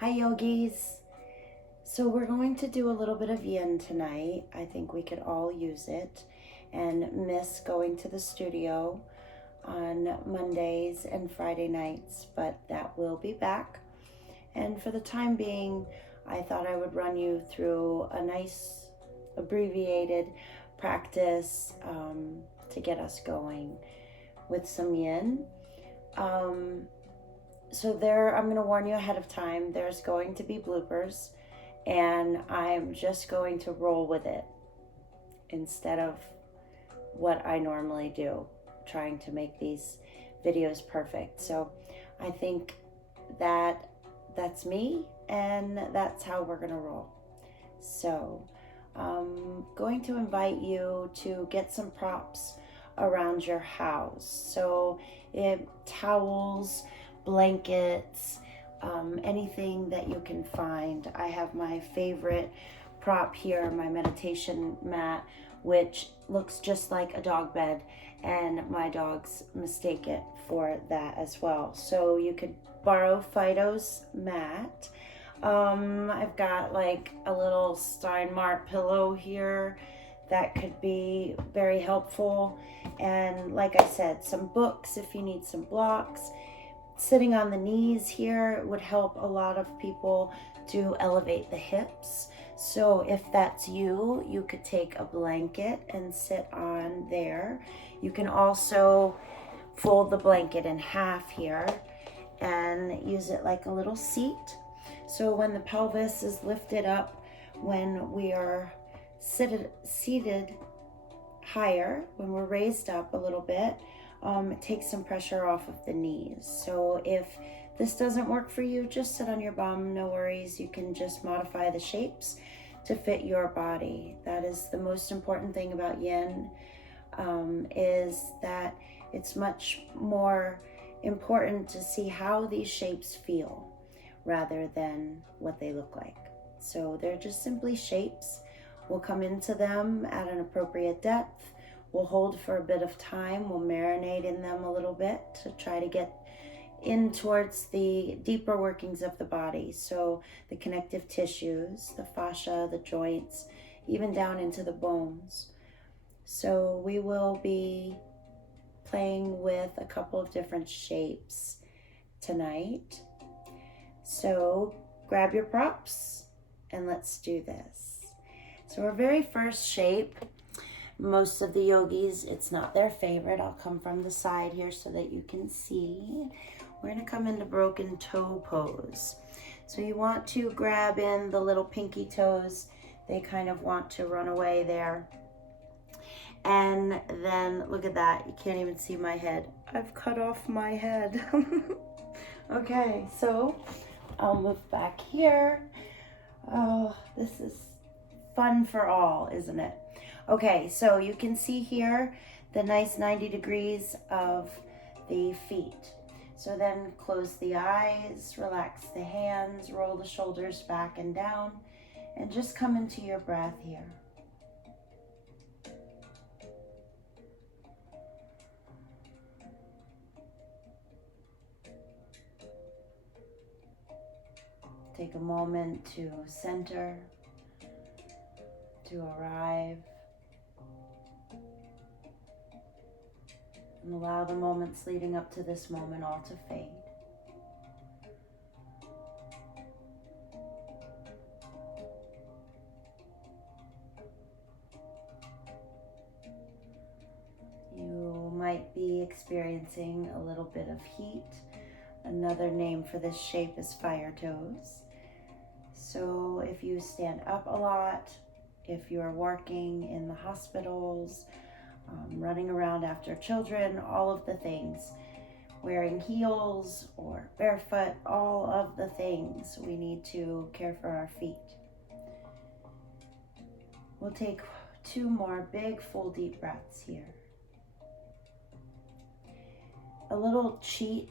Hi yogis. So we're going to do a little bit of yin tonight. I think we could all use it and miss going to the studio on Mondays and Friday nights, but that will be back. And for the time being, I thought I would run you through a nice abbreviated practice to get us going with some yin. So I'm going to warn you ahead of time, there's going to be bloopers, and I'm just going to roll with it instead of what I normally do, trying to make these videos perfect. So I think that's me, and that's how we're going to roll. So I'm going to invite you to get some props around your house. So towels, blankets, anything that you can find. I have my favorite prop here, my meditation mat, which looks just like a dog bed, and my dogs mistake it for that as well. So you could borrow Fido's mat. I've got like a little Steinmart pillow here that could be very helpful. And like I said, some books if you need some blocks. Sitting on the knees here would help a lot of people to elevate the hips. So if that's you, you could take a blanket and sit on there. You can also fold the blanket in half here and use it like a little seat. So when the pelvis is lifted up, when we are seated higher, when we're raised up a little bit, it takes some pressure off of the knees. So if this doesn't work for you, just sit on your bum, no worries. You can just modify the shapes to fit your body. That is the most important thing about yin, is that it's much more important to see how these shapes feel rather than what they look like. So they're just simply shapes. We'll come into them at an appropriate depth. We'll hold for a bit of time. We'll marinate in them a little bit to try to get in towards the deeper workings of the body. So the connective tissues, the fascia, the joints, even down into the bones. So we will be playing with a couple of different shapes tonight. So grab your props and let's do this. So our very first shape, most of the yogis, it's not their favorite. I'll come from the side here so that you can see. We're going to come into broken toe pose. So you want to grab in the little pinky toes. They kind of want to run away there. And then look at that. You can't even see my head. I've cut off my head. Okay, so I'll move back here. Oh, this is fun for all, isn't it? Okay, so you can see here the nice 90 degrees of the feet. So then close the eyes, relax the hands, roll the shoulders back and down, and just come into your breath here. Take a moment to center, to arrive, and allow the moments leading up to this moment all to fade. You might be experiencing a little bit of heat. Another name for this shape is fire toes. So if you stand up a lot, if you're working in the hospitals, running around after children, all of the things, wearing heels or barefoot, all of the things, we need to care for our feet. We'll take 2 more big full deep breaths here. A little cheat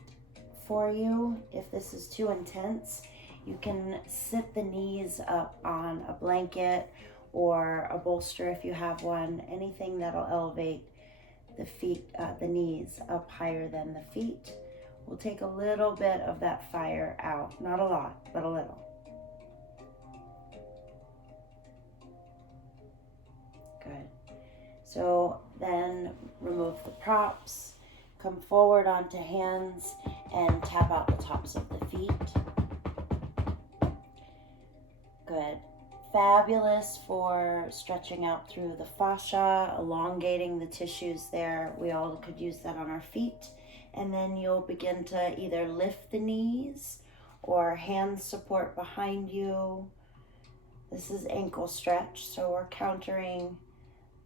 for you, if this is too intense, you can sit the knees up on a blanket or a bolster if you have one, anything that'll elevate the feet, the knees up higher than the feet, will take a little bit of that fire out. Not a lot, but a little. Good. So then remove the props, come forward onto hands and tap out the tops of the feet. Good. Fabulous for stretching out through the fascia, elongating the tissues there. We all could use that on our feet. And then you'll begin to either lift the knees or hand support behind you. This is ankle stretch, so we're countering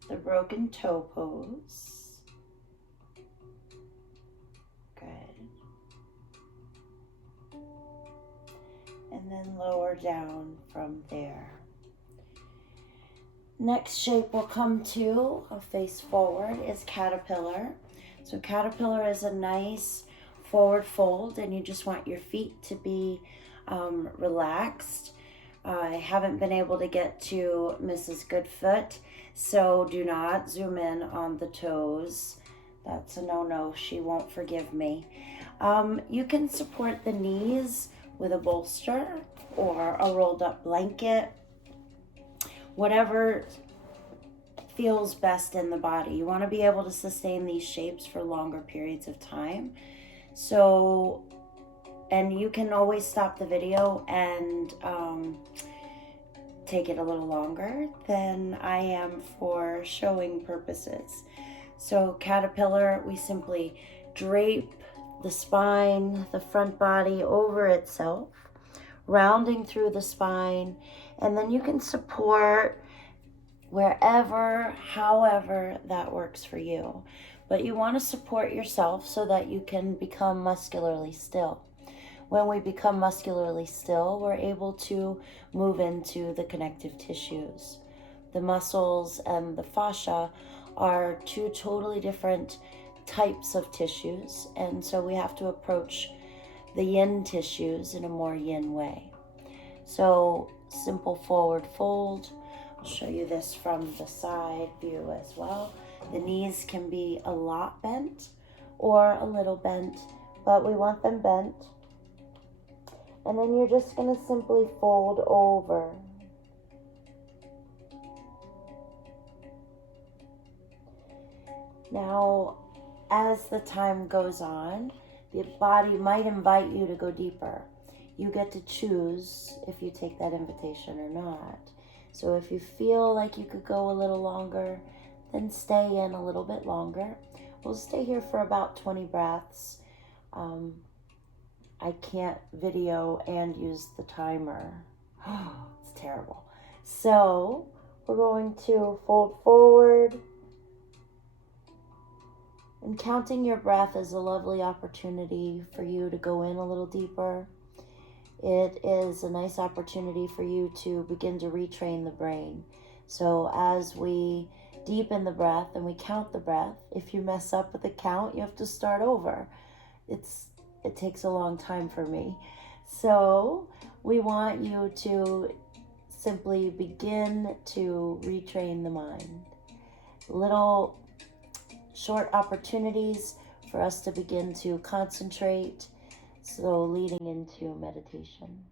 the broken toe pose. Good. And then lower down from there. Next shape we'll come to, a face forward, is caterpillar. So caterpillar is a nice forward fold, and you just want your feet to be relaxed. I haven't been able to get to Mrs. Goodfoot, so do not zoom in on the toes. That's a no-no. She won't forgive me. You can support the knees with a bolster or a rolled up blanket, whatever feels best in the body. You want to be able to sustain these shapes for longer periods of time. So, and you can always stop the video and take it a little longer than I am for showing purposes. So caterpillar, we simply drape the spine, the front body over itself, rounding through the spine, and then you can support wherever, however that works for you. But you want to support yourself so that you can become muscularly still. When we become muscularly still, we're able to move into the connective tissues. The muscles and the fascia are two totally different types of tissues, and so we have to approach the yin tissues in a more yin way. So simple forward fold. I'll show you this from the side view as well. The knees can be a lot bent or a little bent, but we want them bent. And then you're just going to simply fold over. Now, as the time goes on, the body might invite you to go deeper. You get to choose if you take that invitation or not. So if you feel like you could go a little longer, then stay in a little bit longer. We'll stay here for about 20 breaths. I can't video and use the timer. It's terrible. So we're going to fold forward. And counting your breath is a lovely opportunity for you to go in a little deeper. It is a nice opportunity for you to begin to retrain the brain. So as we deepen the breath and we count the breath, if you mess up with the count, you have to start over. It takes a long time for me. So we want you to simply begin to retrain the mind. Little short opportunities for us to begin to concentrate, so leading into meditation.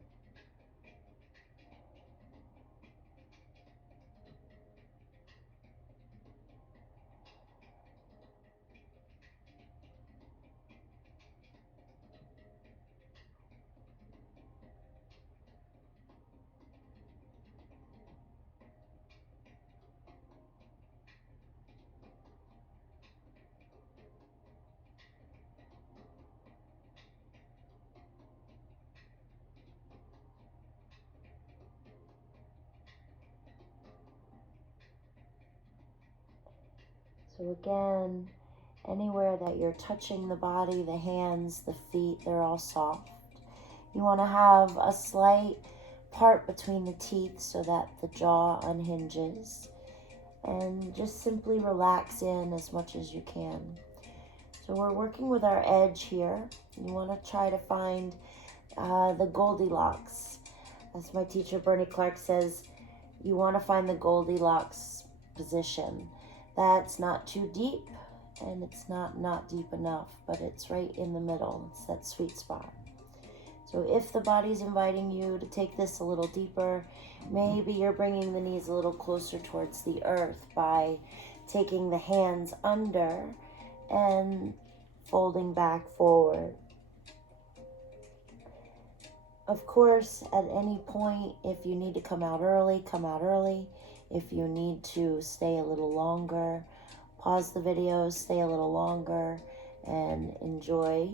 So again, anywhere that you're touching the body, the hands, the feet, they're all soft. You want to have a slight part between the teeth so that the jaw unhinges. And just simply relax in as much as you can. So we're working with our edge here. You want to try to find the Goldilocks. As my teacher Bernie Clark says, you want to find the Goldilocks position. That's not too deep, and it's not deep enough, but it's right in the middle. It's that sweet spot. So if the body's inviting you to take this a little deeper, maybe you're bringing the knees a little closer towards the earth by taking the hands under and folding back forward. Of course, at any point, if you need to come out early, come out early. If you need to stay a little longer, pause the video, stay a little longer, and enjoy.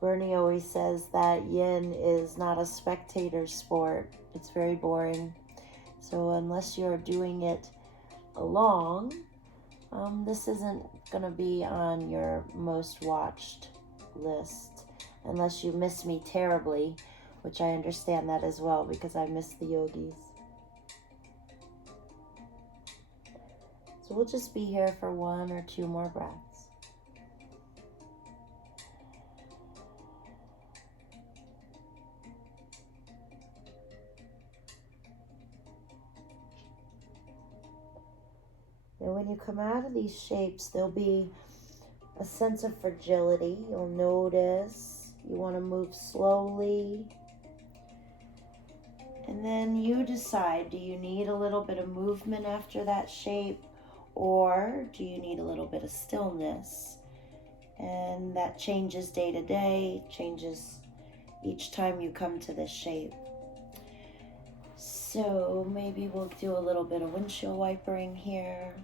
Bernie always says that yin is not a spectator sport. It's very boring. So unless you're doing it along, this isn't going to be on your most watched list. Unless you miss me terribly, which I understand that as well because I miss the yogis. So we'll just be here for 1 or 2 more breaths. And when you come out of these shapes, there'll be a sense of fragility. You'll notice you want to move slowly. And then you decide, do you need a little bit of movement after that shape, or do you need a little bit of stillness? And that changes day to day, changes each time you come to this shape. So maybe we'll do a little bit of windshield wipering here.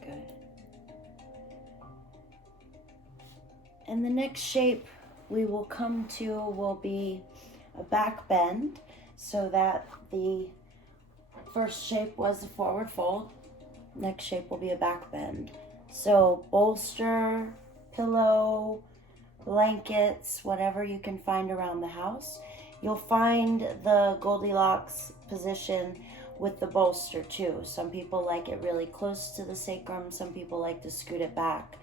Good. And the next shape we will come to will be a back bend, so that the first shape was a forward fold. Next shape will be a back bend. So bolster, pillow, blankets, whatever you can find around the house. You'll find the Goldilocks position with the bolster too. Some people like it really close to the sacrum. Some people like to scoot it back.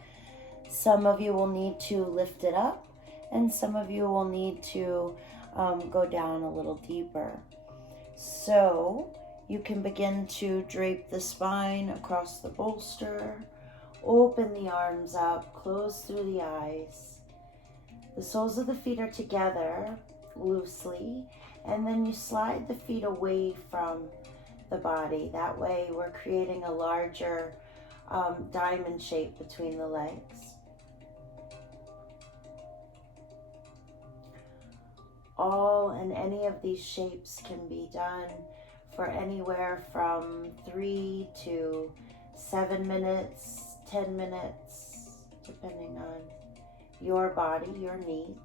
Some of you will need to lift it up, and some of you will need to go down a little deeper. So you can begin to drape the spine across the bolster, open the arms up, close through the eyes. The soles of the feet are together loosely, and then you slide the feet away from the body. That way we're creating a larger diamond shape between the legs. All and any of these shapes can be done for anywhere from 3 to 7 minutes, 10 minutes, depending on your body, your needs.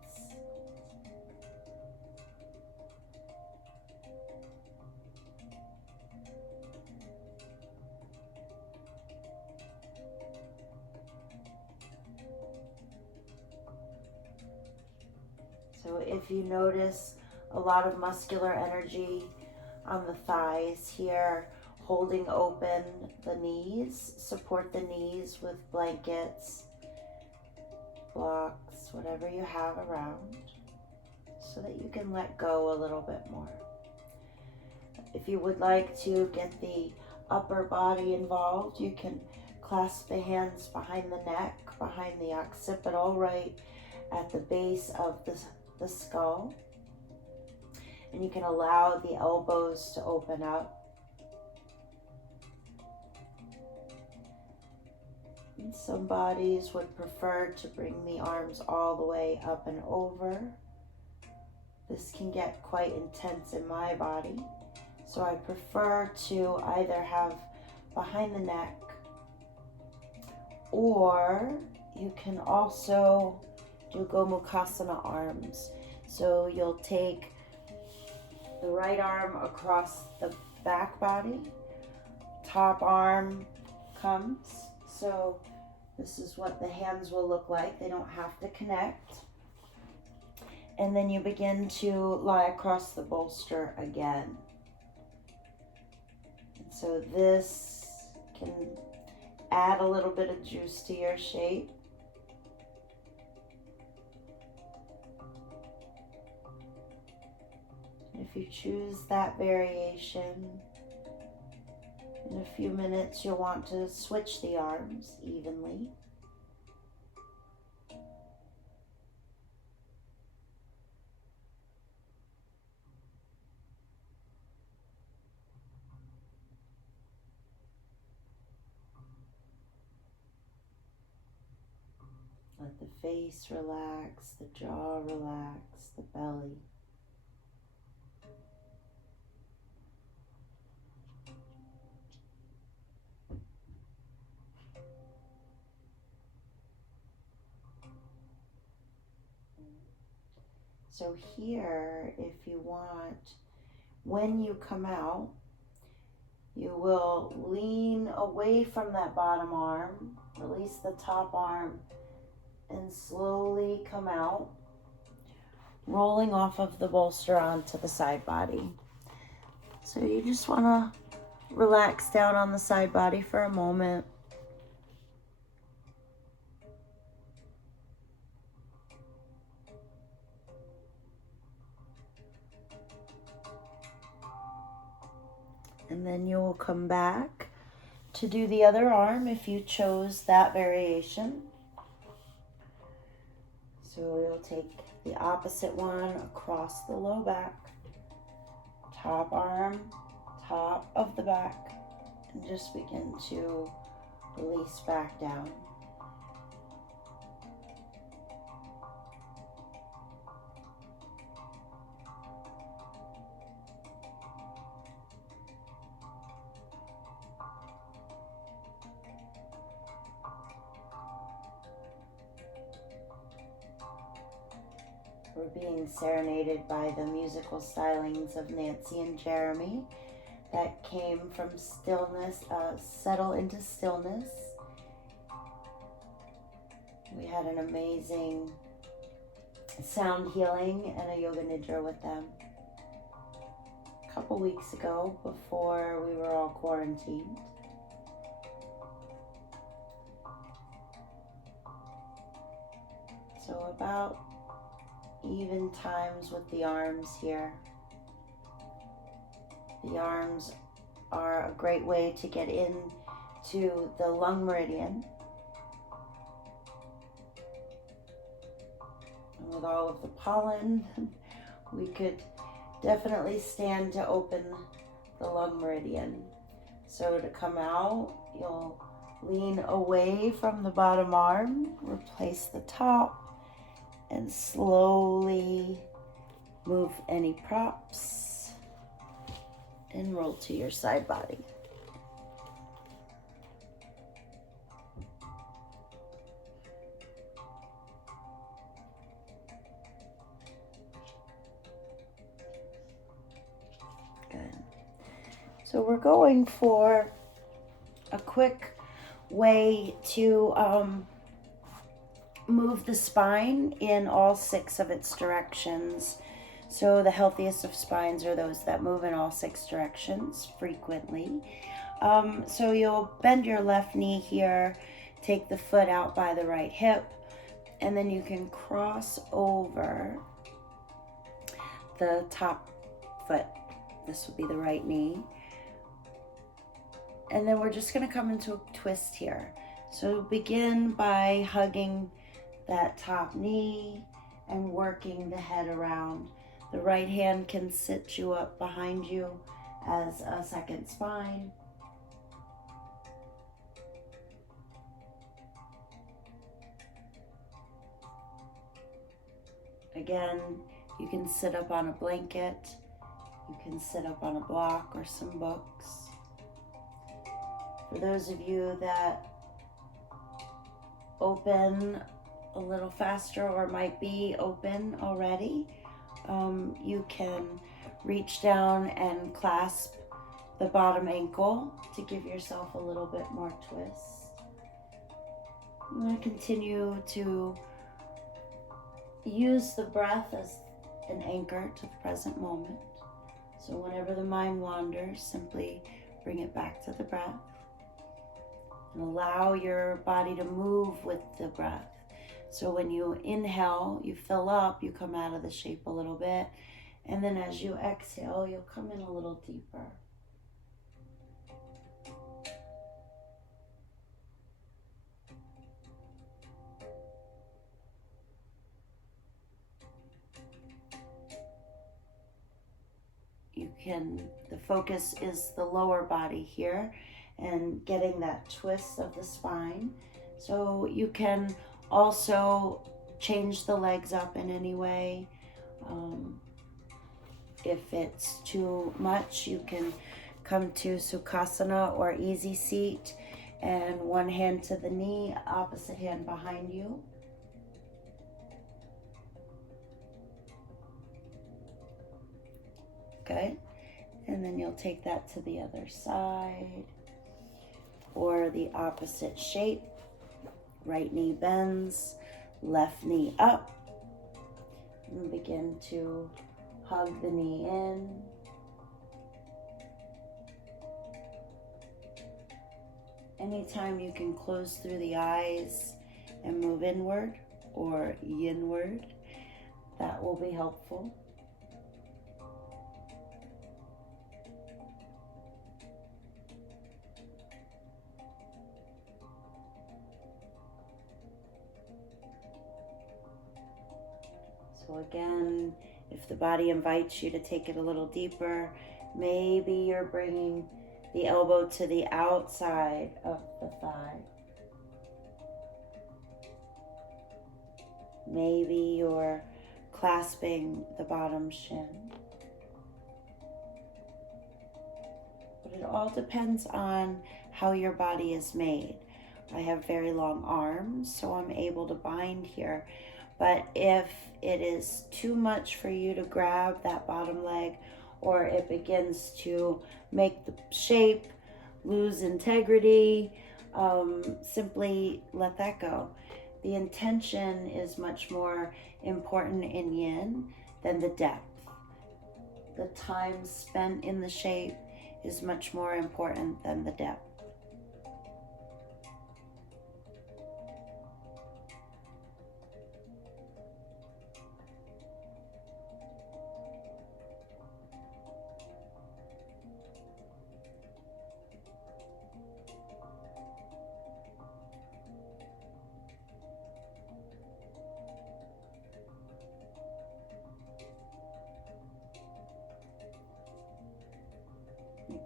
So if you notice a lot of muscular energy on the thighs here, holding open the knees, support the knees with blankets, blocks, whatever you have around, so that you can let go a little bit more. If you would like to get the upper body involved, you can clasp the hands behind the neck, behind the occipital, right at the base of the skull. And you can allow the elbows to open up. And some bodies would prefer to bring the arms all the way up and over. This can get quite intense in my body. So I prefer to either have behind the neck, or you can also do Gomukhasana arms. So you'll take the right arm across the back body, top arm comes. So this is what the hands will look like. They don't have to connect. And then you begin to lie across the bolster again. And so this can add a little bit of juice to your shape. And if you choose that variation, in a few minutes you'll want to switch the arms evenly. Let the face relax, the jaw relax, the belly. So here, if you want, when you come out, you will lean away from that bottom arm, release the top arm, and slowly come out, rolling off of the bolster onto the side body. So you just want to relax down on the side body for a moment. And then you will come back to do the other arm if you chose that variation. So you'll take the opposite one across the low back, top arm, top of the back, and just begin to release back down. We're being serenaded by the musical stylings of Nancy and Jeremy that came from stillness, Settle into Stillness. We had an amazing sound healing and a yoga nidra with them a couple weeks ago before we were all quarantined. So about even times with the arms here. The arms are a great way to get into the lung meridian. And with all of the pollen, we could definitely stand to open the lung meridian. So to come out, you'll lean away from the bottom arm, replace the top, and slowly move any props and roll to your side body. Good. So we're going for a quick way to move the spine in all 6 of its directions. So the healthiest of spines are those that move in all 6 directions frequently. So you'll bend your left knee here, take the foot out by the right hip, and then you can cross over the top foot. This would be the right knee. And then we're just going to come into a twist here. So begin by hugging that top knee and working the head around. The right hand can sit you up behind you as a second spine. Again, you can sit up on a blanket. You can sit up on a block or some books. For those of you that open a little faster or might be open already, you can reach down and clasp the bottom ankle to give yourself a little bit more twist. I'm going to continue to use the breath as an anchor to the present moment. So whenever the mind wanders, simply bring it back to the breath and allow your body to move with the breath. So when you inhale, you fill up, you come out of the shape a little bit, and then as you exhale, you'll come in a little deeper. The focus is the lower body here and getting that twist of the spine. So you can also change the legs up in any way. If it's too much, you can come to Sukhasana or easy seat, and one hand to the knee, opposite hand behind you. Good. And then you'll take that to the other side or the opposite shape. Right knee bends, left knee up, and begin to hug the knee in. Anytime you can close through the eyes and move inward or yinward, that will be helpful. So again, if the body invites you to take it a little deeper, maybe you're bringing the elbow to the outside of the thigh. Maybe you're clasping the bottom shin. But it all depends on how your body is made. I have very long arms, so I'm able to bind here. But if it is too much for you to grab that bottom leg, or it begins to make the shape lose integrity, simply let that go. The intention is much more important in yin than the depth. The time spent in the shape is much more important than the depth.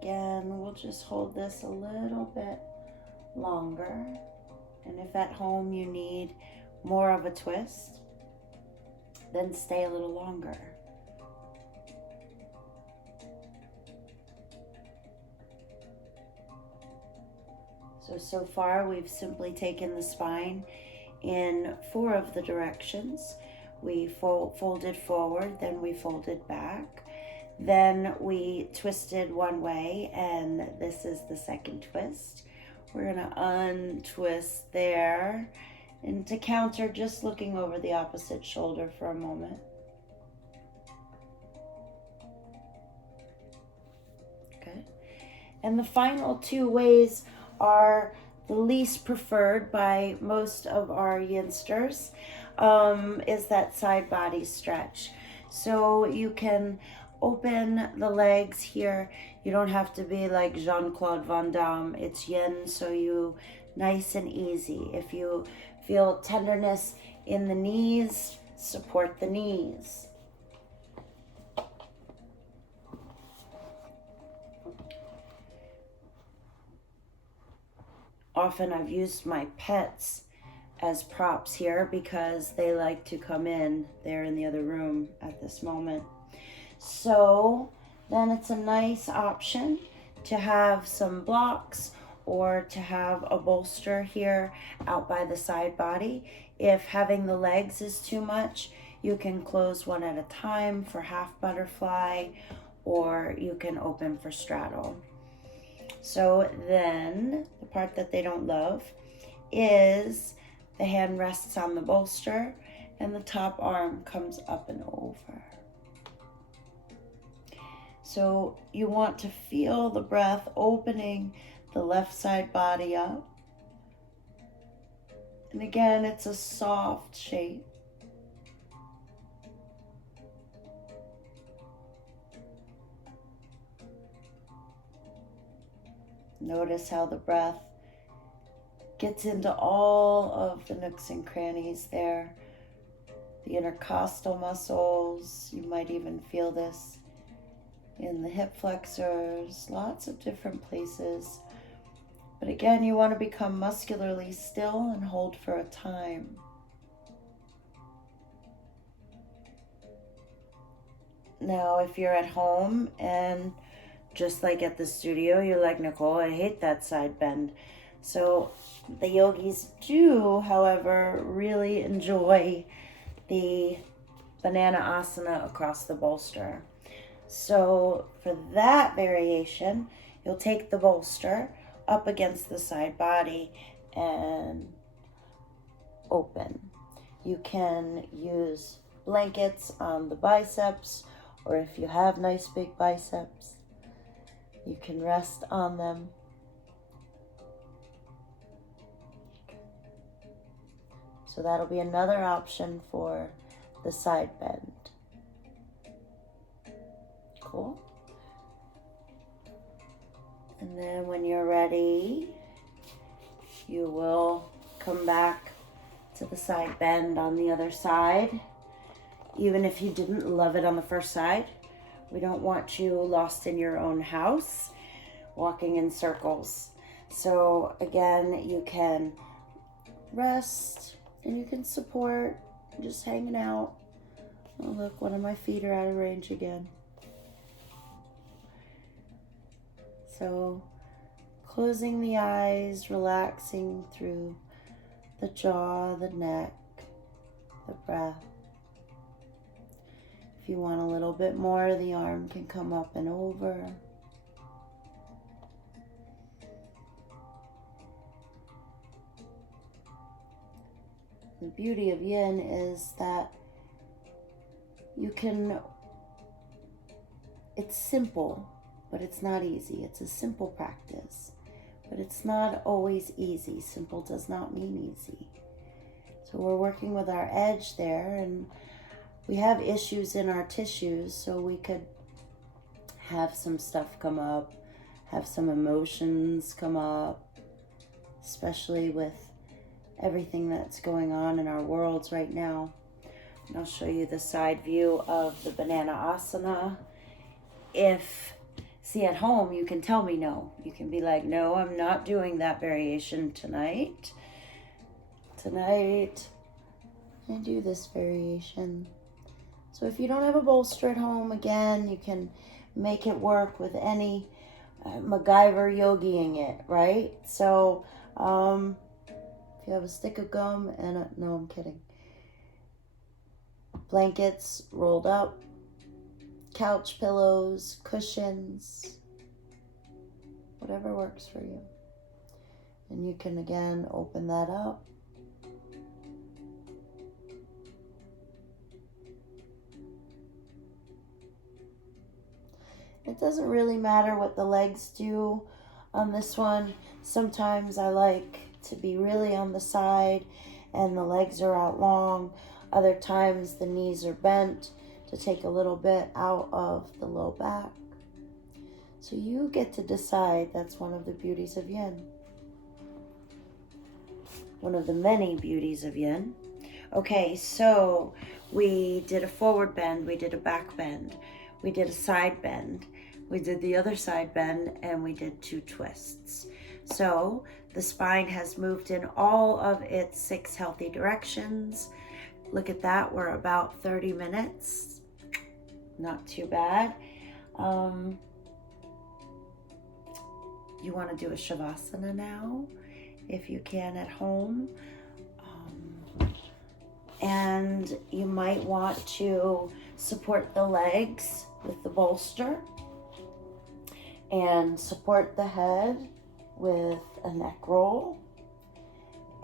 Again, we'll just hold this a little bit longer. And if at home you need more of a twist, then stay a little longer. So far we've simply taken the spine in 4 of the directions. We folded forward, then we folded back. Then we twisted one way, and this is the second twist. We're going to untwist there. And to counter, just looking over the opposite shoulder for a moment. Okay. And the final 2 ways are the least preferred by most of our yinsters, is that side body stretch. So you can open the legs here. You don't have to be like Jean-Claude Van Damme. It's yin, so you nice and easy. If you feel tenderness in the knees, support the knees. Often I've used my pets as props here because they like to come in. They're in the other room at this moment. So then it's a nice option to have some blocks or to have a bolster here out by the side body. If having the legs is too much, you can close one at a time for half butterfly, or you can open for straddle. So then the part that they don't love is the hand rests on the bolster and the top arm comes up and over. So you want to feel the breath opening the left side body up. And again, it's a soft shape. Notice how the breath gets into all of the nooks and crannies there. The intercostal muscles, you might even feel this in the hip flexors, lots of different places. But again, you want to become muscularly still and hold for a time. Now, if you're at home and just like at the studio, you're like, Nicole, I hate that side bend. So the yogis do, however, really enjoy the banana asana across the bolster. So for that variation, you'll take the bolster up against the side body and open. You can use blankets on the biceps, or if you have nice big biceps, you can rest on them. So that'll be another option for the side bend. Cool. And then when you're ready, you will come back to the side bend on the other side. Even if you didn't love it on the first side, we don't want you lost in your own house, walking in circles. So again, you can rest and you can support, just hanging out. Oh look, one of my feet are out of range again. So closing the eyes, relaxing through the jaw, the neck, the breath. If you want a little bit more, the arm can come up and over. The beauty of yin is that it's simple, but it's not easy. It's a simple practice, but it's not always easy. Simple does not mean easy. So we're working with our edge there, and we have issues in our tissues, so we could have some stuff come up, have some emotions come up, especially with everything that's going on in our worlds right now. And I'll show you the side view of the banana asana. See, at home, you can tell me no. You can be like, no, I'm not doing that variation tonight. Tonight, I do this variation. So if you don't have a bolster at home, again, you can make it work with any MacGyver yogiing it, right? So if you have a stick of gum and no, I'm kidding. Blankets rolled up, couch pillows, cushions, whatever works for you. And you can again open that up. It doesn't really matter what the legs do on this one. Sometimes I like to be really on the side and the legs are out long. Other times the knees are bent to take a little bit out of the low back. So you get to decide. That's one of the beauties of yin. One of the many beauties of yin. Okay, so we did a forward bend, we did a back bend, we did a side bend, we did the other side bend, and we did 2 twists. So the spine has moved in all of its 6 healthy directions. Look at that, we're about 30 minutes. Not too bad. You want to do a shavasana now, if you can at home. And you might want to support the legs with the bolster and support the head with a neck roll.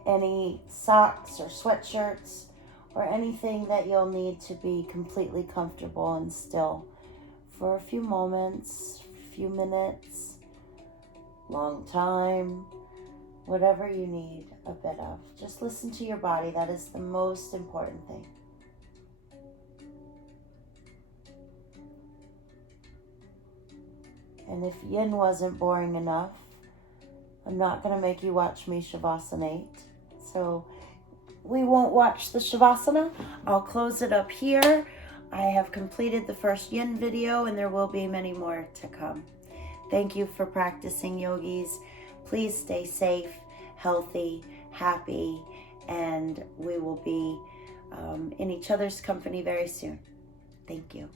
Any socks or sweatshirts or anything that you'll need to be completely comfortable and still for a few moments, few minutes, long time, whatever you need a bit of. Just listen to your body. That is the most important thing. And if yin wasn't boring enough, I'm not going to make you watch me Shavasana. So we won't watch the Shavasana. I'll close it up here. I have completed the first yin video, and there will be many more to come. Thank you for practicing, yogis. Please stay safe, healthy, happy, and we will be in each other's company very soon. Thank you.